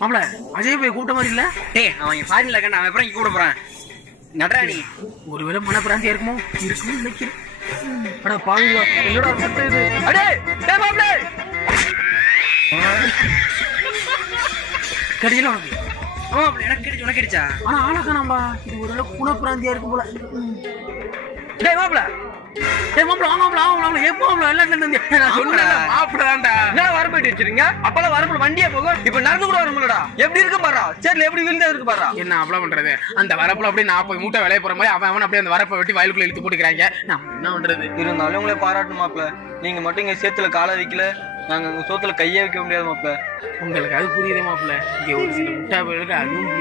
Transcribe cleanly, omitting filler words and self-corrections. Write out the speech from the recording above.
மாப்பிள அஜய் போய் கூட்ட மாதிரி இல்ல. டேய் அவன் ஃபாரின்ல இருக்கான், அவன் அப்புறம் இங்க கூட போறான். நடராணி ஒருவேளை மனப்பிராந்தியா இருக்குமோ இருக்கும்னு நினைக்கிறேன். அட பாருங்களா என்னடா சட்டை இது. அடே டேய் மாப்ள கடியில உனக்கு. ஆமா மாப்ள எனக்கு கிடைச்சு உனக்கு கிடைச்சா. ஆனா ஆளக்கானாம்பா இது ஒருவேளை குணப்பிராந்தியா இருக்கும் போல. டேய் மாப்ள டேய் மாப்பிள வாங்க எப்போ எல்லாம் நான் சொன்னேன் மாப்பிள தான்டா. என்ன வரப்போயிட்டு வச்சிருங்க, அப்பெல்லாம் வரப்போ வண்டியே போகும், இப்ப நடந்து கூட வரும்லடா. எப்படி இருக்கு பாரா, சேர்ல எப்படி விழுந்தா இருக்கு பாரா. என்ன அவ்வளோ பண்றது, அந்த வரப்புல அப்படியே 40 மூட்டை விளைய போற மாதிரி அவன் அப்படியே அந்த வரப்பை வெட்டி வயலுக்குள்ள இழுத்து போட்டுக்கிறாங்க. நம்ம என்ன பண்றது. இருந்தாலும் உங்களே பாராட்டணும் மாப்ள, நீங்க மட்டும் இங்க சேத்துல காலை வைக்கல, நாங்க உங்க சோத்துல கையே வைக்க முடியாது மாப்ள. உங்களுக்கு அது புரியுது மாப்பிள, இங்க ஒரு சில முட்டா போயிருக்கு அதுவும்